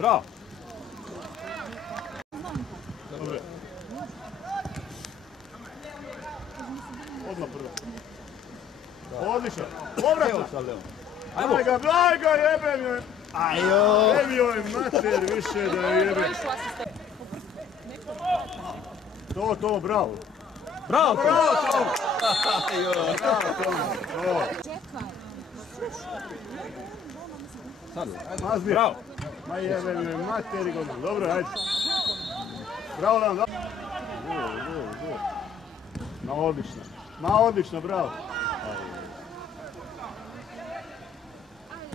Bravo! Dobre. Odmah prvo. Odlično. Povraća. Daj ga, jebem joj. Ajo! Jebim joj mater više da je jebem. To, bravo. Bravo! Bravo, Tomo! Bravo, Tomo! Mazbir. Bravo! Ma jebem joj materi godin. Dobro, ajde. Bravo, Leon, dobro. Ma odlično, bravo.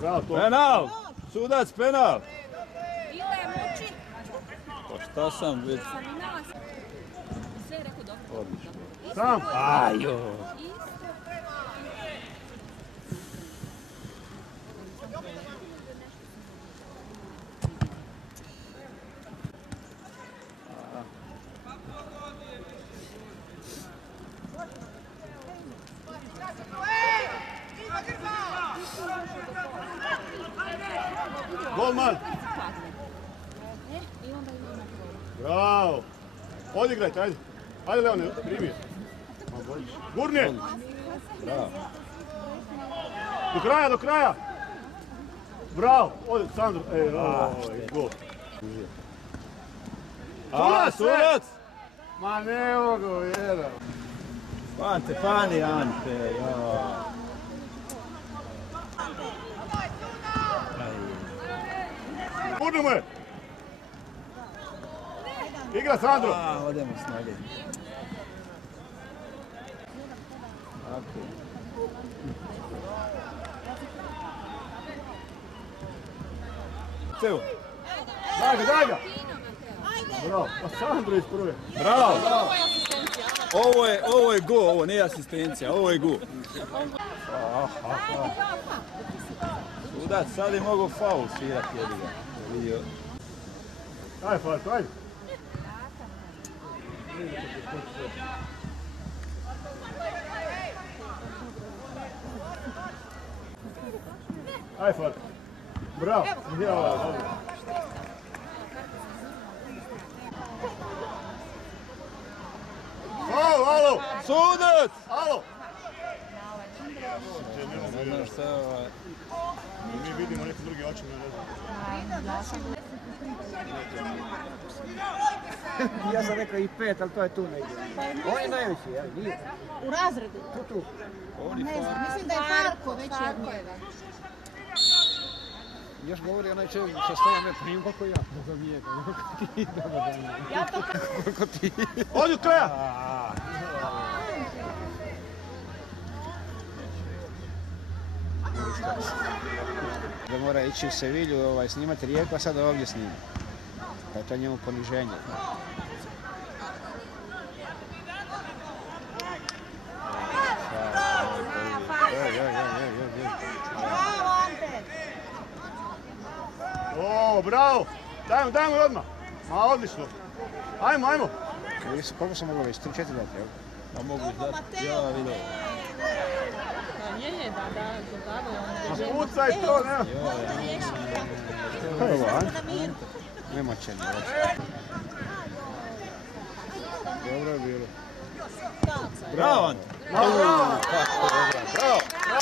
Bravo, Tomo. Penal! Sudac, penal! Ile muči. Pa šta sam već? Sve je rekao dobro. Odlično. Sam. Ajo! Golman. Bravo. Odigrajte, ajde. Ajde, Leone, primi je. Gurni je. Bravo. Do kraja. Bravo. Odi, Sandro. Gol. Sudac! Ma ne mogu, jedan. Fante, pani, Ante, Gurni mu je. Igra, Sandro. Odemo snage. Tako. Ceo. Daj ga. Bravo. Pa Sandro iz prve. Bravo! Ovo je go, ovo nije asistencija, ovo je go. Sudac, sad je mogao faul svirati, jebi ga. Ajde, Farko, ajde. Ajde, Farko. Bravo. Alo! Sudac! Alo! Ne znaš šta je ovaj... Mi vidimo neki drugi oči, ne znam. Ja sam rekao i 5, ali to je tu negdje. On je najveći, jel? Nije. U razredu? Tu. Ne znam, mislim da je Farko veći od njega. Još govori onaj čovjek sa stoja me prim koliko ja. Koliko mi je, koliko ti, Ja to koliko ti. Odi od kraja! Da mora ići u Sevilju snimati Rijeku, a sad ovdje snima. Pa je to njemu poniženje. O, bravo! Dajmo odmah! Ma, odlično! Ajmo! Koliko sam mogao već? 3-4 dati, jel? A mogu dati, ja vidio. Je, da, Pucaj to, nema! Evo, nemoćan. Dobro je bilo. Bravo, Ante!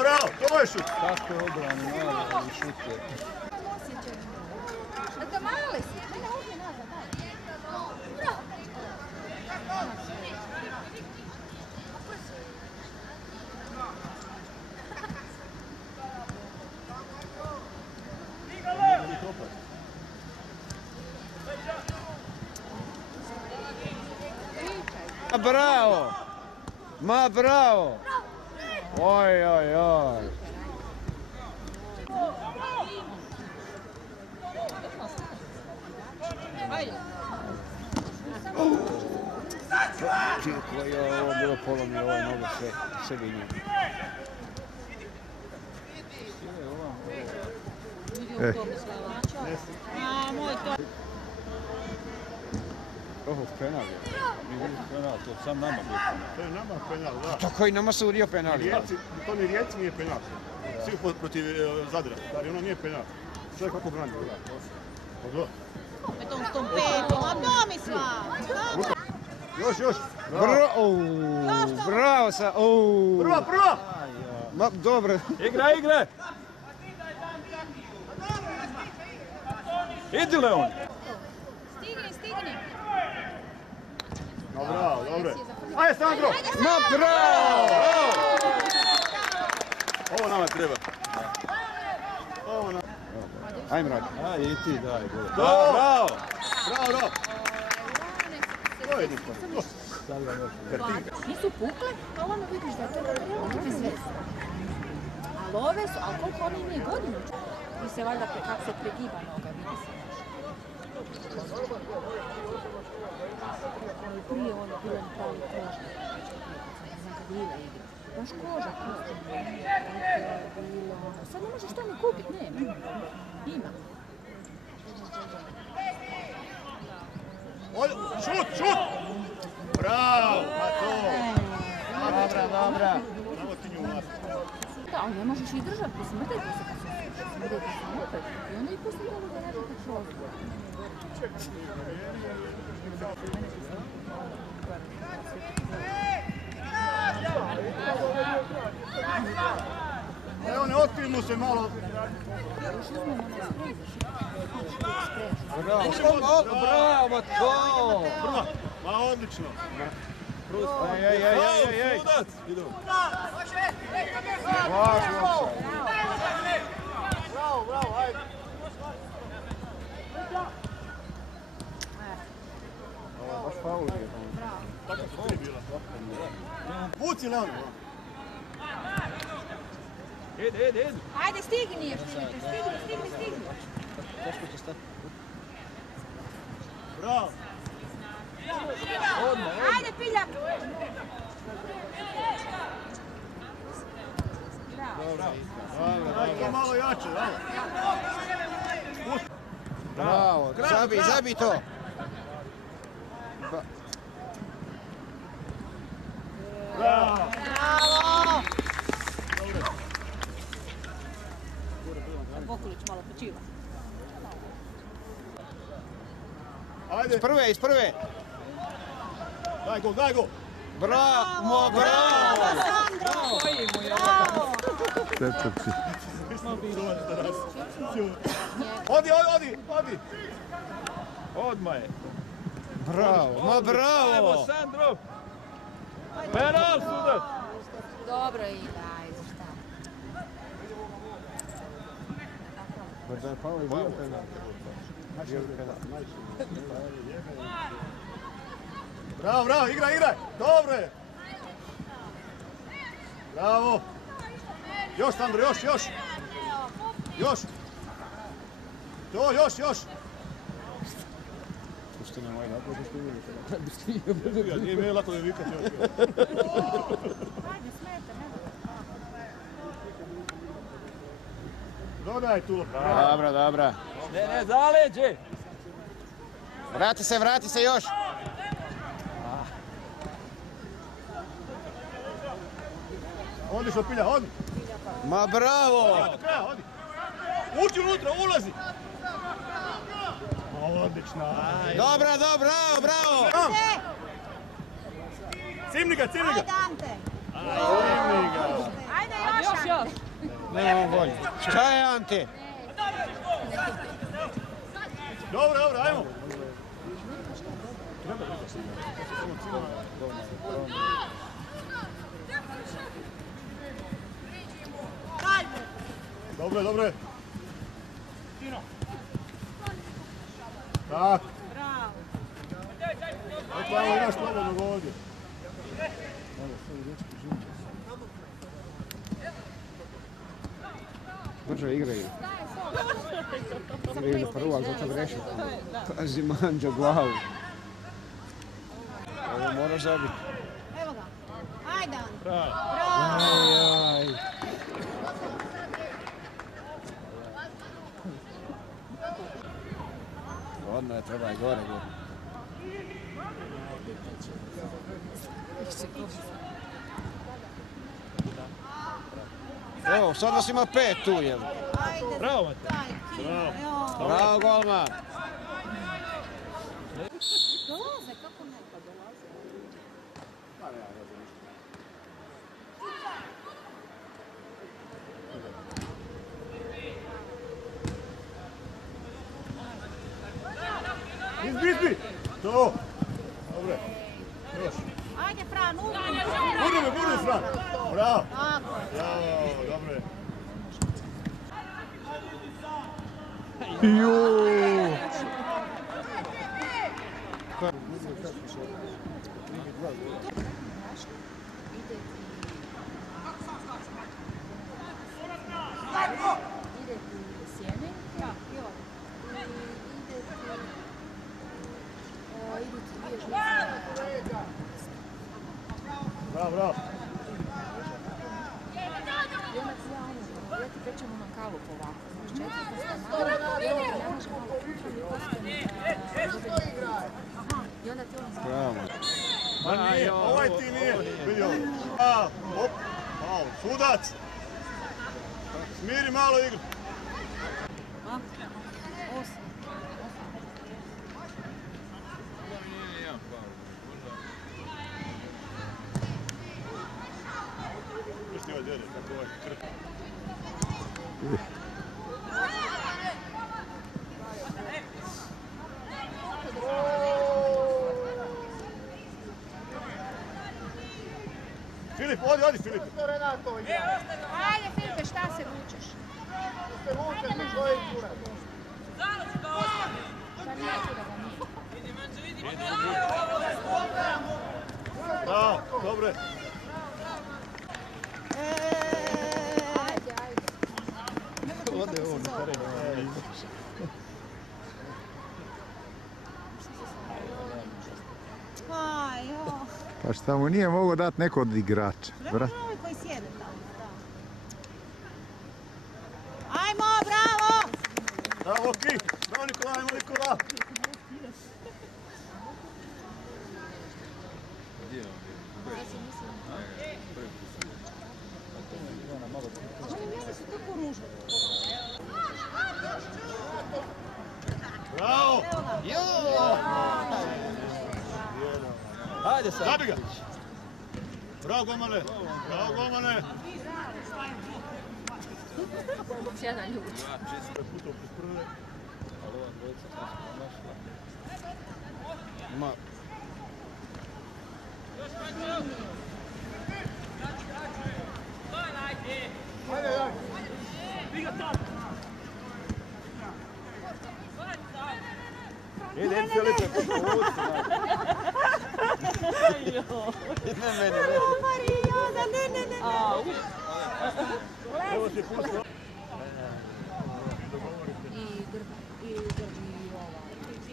Bravo, to je šut! Kako je obrani, malo šut je. Da mali si, ne ovdje nazad, daj. Bravo! Ma bravo! Oj. Kako je ovo bilo polomio, ovo je nogo sve vidio. Penal je. Nije penal, to sam nama bio penal. To je nama penal, da. Tako i nama se urio penal. To ni Rijeci nije penal. Svi protiv Zadra, ali ono nije penal. Čovjek kako brani, da. Opet on s tom petom, a Tomislav! Još. Bravo sa... Prva! Ma, dobro. Igre! Idi Leon! Stigni! Bravo, dobro. Ajde, Sandro! Ma, bravo! Ovo nama treba. Ajmo radi. Aj, i ti daj. Bravo! Nisu pukle, ali ono vidiš da je to nema veze. Ali ove su, ali koliko oni nije godinu čuli? I se valjda kako se pregiba noga, vidi se. Prije ono bilo mi pravi koža. Znam kad bila igra. Baš koža pustila. Sad ne možeš to ni kupit, nema. Ima. Šut! Bravo, pa to! Dobra. Samo ti nju vlast. Da, ali ne možeš ih držati, smrdeti se kad se smrdeti se opet. I onda ih postavljali da ne žete čovjek. Evo, ne otkrij mu se malo. Bravo, to! Prva, ma odlično. Ej. Sudac! Idu. Bravo, ajde. Baš faul je. Tako su tri bila. Puci, Leon. Idi. Ajde, stigni još, stigni. Teško će stati. Bravo. Ajde, Piljak! Ajde, malo jače, bravo. Bravo, zabij to. Bravo. Bokulić malo počiva. Ajde. Iz prve. Daj go. Bravo. Odi. Odmah je. Bravo. Ajmo, Sandro! Penal, sudac! Dobro i daj, šta? Da je pao i bio penal. Bravo, igraj. Dobro je. Bravo. Još, Sandro, još. To, još. Pusti na moj napad, što vidite. Nije mi lako da vikati. Dodaj tu. Dobra. Ne, zaleđe! Vrati se još. Odi što Pilja, odi. Ma bravo! Do kraja, odi. Uči unutra, ulazi. Odlično. Dobra, bravo! Cimni ga. Ajde, Ante! Ajde, Joša! Nemamo volju. Šta je, Ante? Dobro, ajmo. Dobro je. Tak. Bravo! Evo imaš slobodnog ovdje. Brže igraju. Igraju na prvu, ali zato greši. Pazi Manđo glavu. Ovo moraš zabiti. Evo ga! Ajde, Ante! Bravo! Aj. Odmah je, treba i gore. Evo, sad vas ima 5 tu, jel? Ajde! Bravo, Mate! Taj, Kino, Bravo, golman! Dolaze, kako ne? Pa dolaze. Izbi! To! Dobre. Još. Ajde, Fran, Budi, Fran! Bravo! Tako. Bravo, dobre. Ide ti sjemenka i ovo. Idu ti dvije žlice. Bravo. I onda ti ja ti pečem u makalu ovako. Znaš, 4 stanara, i onda ti namaže malo kućom i i onda ti ono zbog. Bravo. Ma nije, ovaj ti nije. Vidi ovo. Hop, malo, sudac. Smiri malo igru. A? 8. Viš ti ovaj djede, kako ovaj krp. Filip, odi Filip. Ajde, Filipe, šta se vučeš? Pa neću da ga nije. Bravo, dobre. Ajde. Ode on, tereno. Aj, jo. Pa šta mu nije mogao dati neko od igrača? Bravo, ovi koji sjede tamo, da. Ajmo, bravo! Bravo, Ki. Bravo, Nikola. Ali mjese su tako ružne. Bravo. Hajde sad. Zabi ga. Bravo, golmane. Sjeda ljudi. Putao kroz prve. Ma, Ide Filipe, povuci. ne mene. Marija, ne. Evo ti pustio. I drži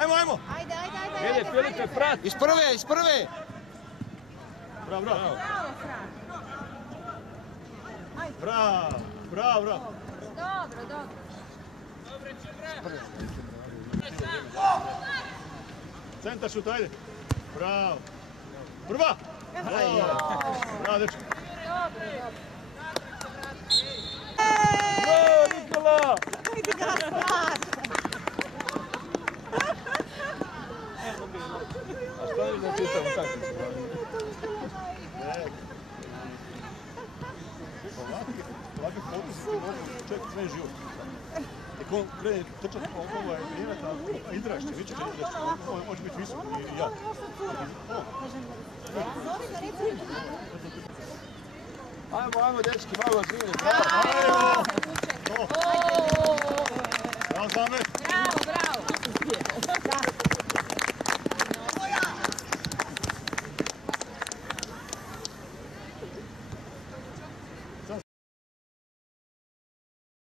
ova. Ajmo. Ajde. Ide Filipe, prati. Iz prve! Bravo. Bravo, Fran. Bravo. Dobro. Centar šut, ajde. Bravo. Prva. Bravo, dečko. Dobro. Nikola! Vidi ga, Fran. A šta mi da čitamo tako? Ovakvi potusi ti mogu čovjek sve život. Nek on krene trčati ovo je vrijeme, a idrašće, neće idrašće, on može biti visok i jak. Ajmo, dečki, malo živjeti. Ajmo!